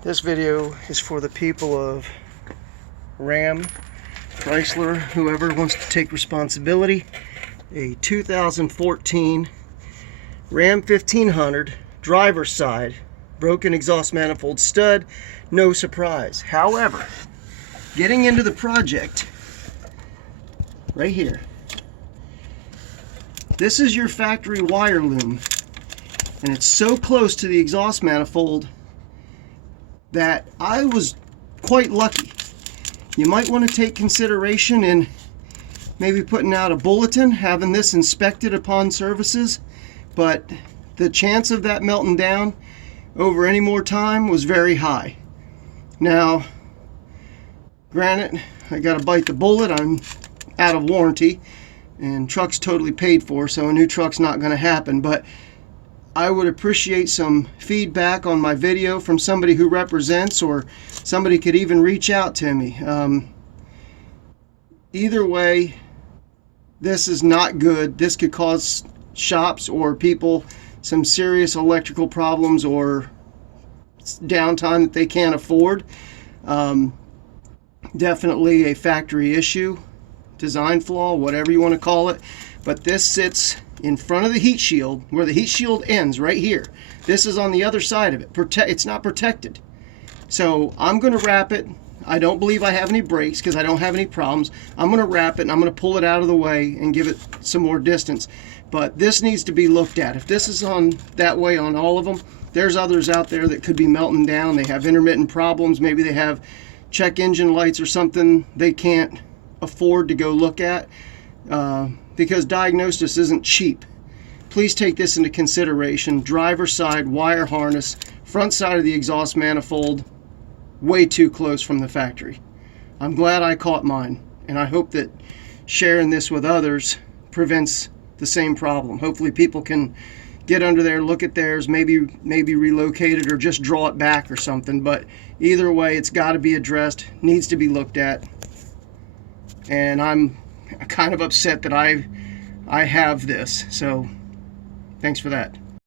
This video is for the people of Ram, Chrysler, whoever wants to take responsibility. A 2014 Ram 1500, driver's side, broken exhaust manifold stud, no surprise. However, getting into the project, right here, this is your factory wire loom, and it's so close to the exhaust manifold that I was quite lucky. You might want to take consideration in maybe putting out a bulletin, having this inspected upon services, but the chance of that melting down over any more time was very high. Now, granted, I got to bite the bullet. I'm out of warranty and truck's totally paid for, so a new truck's not going to happen, but I would appreciate some feedback on my video from somebody who represents, or somebody could even reach out to me. Either way, this is not good. This could cause shops or people some serious electrical problems or downtime that they can't afford. Definitely a factory issue, design flaw, whatever you want to call it. But this sits in front of the heat shield, where the heat shield ends right here. This is on the other side of it. It's not protected. So I'm going to wrap it. I don't believe I have any brakes because I don't have any problems. I'm going to wrap it and I'm going to pull it out of the way and give it some more distance. But this needs to be looked at. If this is on that way on all of them, there's others out there that could be melting down. They have intermittent problems. Maybe they have check engine lights or something they can't afford to go look at. Because diagnosis isn't cheap. Please take this into consideration. Driver side wire harness, front side of the exhaust manifold, way too close from the factory. I'm glad I caught mine, and I hope that sharing this with others prevents the same problem. Hopefully people can get under there, look at theirs, maybe relocate it or just draw it back or something. But either way, it's got to be addressed, needs to be looked at. And I'm kind of upset that I have this, so thanks for that.